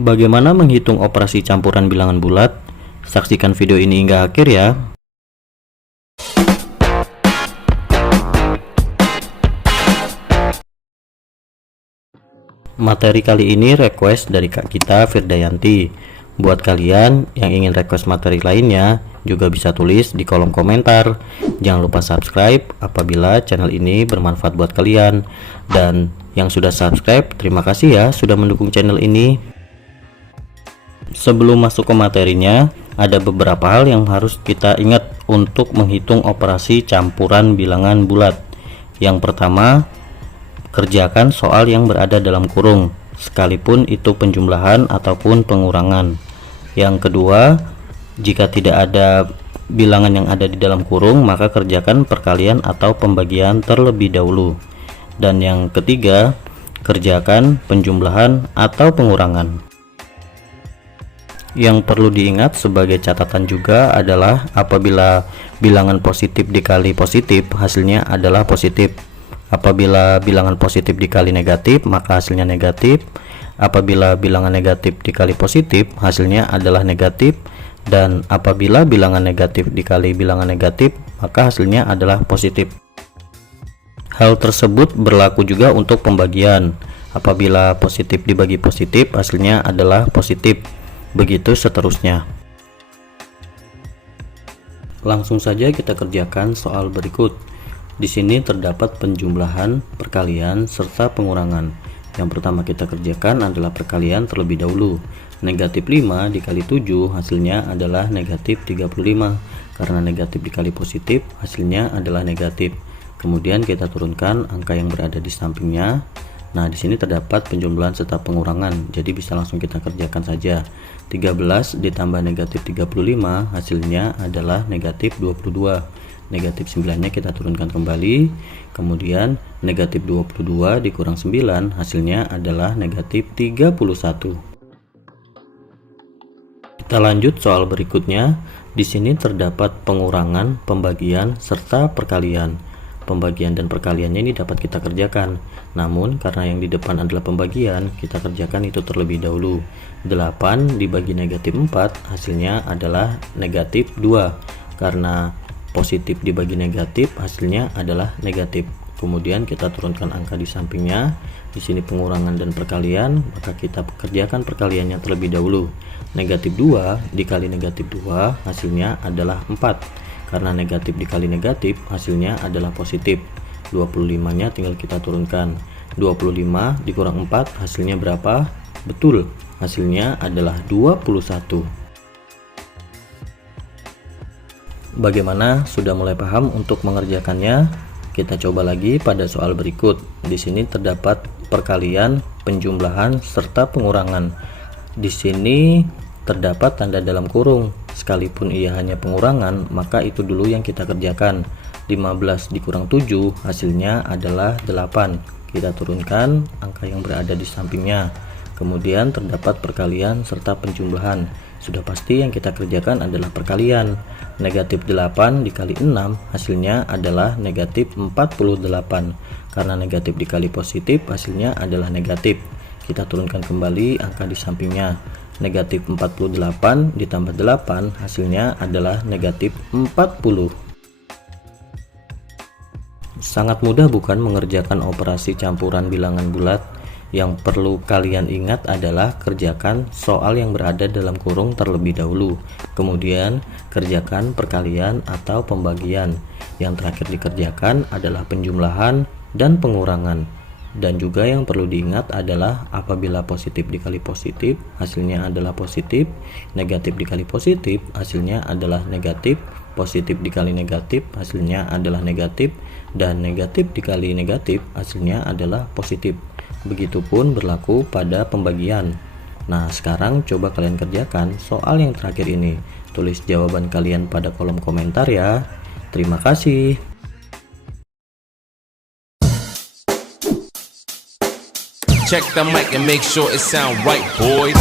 Bagaimana menghitung operasi campuran bilangan bulat? Saksikan video ini hingga akhir ya. Materi kali ini request dari Kak kita Firdayanti. Buat kalian yang ingin request materi lainnya juga bisa tulis di kolom komentar. Jangan lupa subscribe apabila channel ini bermanfaat buat kalian. Dan yang sudah subscribe, terima kasih ya sudah mendukung channel ini. Sebelum masuk ke materinya, ada beberapa hal yang harus kita ingat untuk menghitung operasi campuran bilangan bulat. Yang pertama, kerjakan soal yang berada dalam kurung, sekalipun itu penjumlahan ataupun pengurangan. Yang kedua, jika tidak ada bilangan yang ada di dalam kurung, maka kerjakan perkalian atau pembagian terlebih dahulu. Dan yang ketiga, kerjakan penjumlahan atau pengurangan. Yang perlu diingat sebagai catatan juga adalah apabila bilangan positif dikali positif, hasilnya adalah positif. Apabila bilangan positif dikali negatif, maka hasilnya negatif. Apabila bilangan negatif dikali positif, hasilnya adalah negatif. Dan apabila bilangan negatif dikali bilangan negatif, maka hasilnya adalah positif. Hal tersebut berlaku juga untuk pembagian. Apabila positif dibagi positif, hasilnya adalah positif. Begitu seterusnya. Langsung saja kita kerjakan soal berikut. Di sini terdapat penjumlahan, perkalian, serta pengurangan. Yang pertama kita kerjakan adalah perkalian terlebih dahulu. Negatif 5 dikali 7 hasilnya adalah negatif 35. Karena negatif dikali positif hasilnya adalah negatif. Kemudian kita turunkan angka yang berada di sampingnya. Nah, di sini terdapat penjumlahan serta pengurangan. Jadi bisa langsung kita kerjakan saja. 13 ditambah negatif 35 hasilnya adalah negatif 22. Negatif 9-nya kita turunkan kembali. Kemudian negatif 22 dikurang 9 hasilnya adalah negatif 31. Kita lanjut soal berikutnya. Di sini terdapat pengurangan, pembagian, serta perkalian. Pembagian dan perkaliannya ini dapat kita kerjakan. Namun karena yang di depan adalah pembagian, kita kerjakan itu terlebih dahulu. 8 dibagi negatif 4 hasilnya adalah negatif 2. Karena positif dibagi negatif hasilnya adalah negatif. Kemudian kita turunkan angka di sampingnya. Di sini pengurangan dan perkalian, maka kita kerjakan perkaliannya terlebih dahulu. Negatif 2 dikali negatif 2 hasilnya adalah 4. Karena negatif dikali negatif hasilnya adalah positif. 25-nya tinggal kita turunkan. 25 dikurang 4 hasilnya berapa? Betul, hasilnya adalah 21. Bagaimana? Sudah mulai paham untuk mengerjakannya? Kita coba lagi pada soal berikut. Di sini terdapat perkalian, penjumlahan, serta pengurangan. Di sini terdapat tanda dalam kurung. Sekalipun ia hanya pengurangan, maka itu dulu yang kita kerjakan. 15 dikurang 7 hasilnya adalah 8. Kita turunkan angka yang berada di sampingnya. Kemudian terdapat perkalian serta penjumlahan. Sudah pasti yang kita kerjakan adalah perkalian. Negatif 8 dikali 6 hasilnya adalah negatif 48. Karena negatif dikali positif hasilnya adalah negatif. Kita turunkan kembali angka di sampingnya. Negatif 48 ditambah 8 hasilnya adalah negatif 40. Sangat mudah bukan mengerjakan operasi campuran bilangan bulat? Yang perlu kalian ingat adalah kerjakan soal yang berada dalam kurung terlebih dahulu. Kemudian kerjakan perkalian atau pembagian. Yang terakhir dikerjakan adalah penjumlahan dan pengurangan. Dan juga yang perlu diingat adalah apabila positif dikali positif hasilnya adalah positif, negatif dikali positif hasilnya adalah negatif, positif dikali negatif hasilnya adalah negatif, dan negatif dikali negatif hasilnya adalah positif. Begitupun berlaku pada pembagian. Nah, sekarang coba kalian kerjakan soal yang terakhir ini. Tulis jawaban kalian pada kolom komentar ya. Terima kasih. Check the mic and make sure it sound right, boys.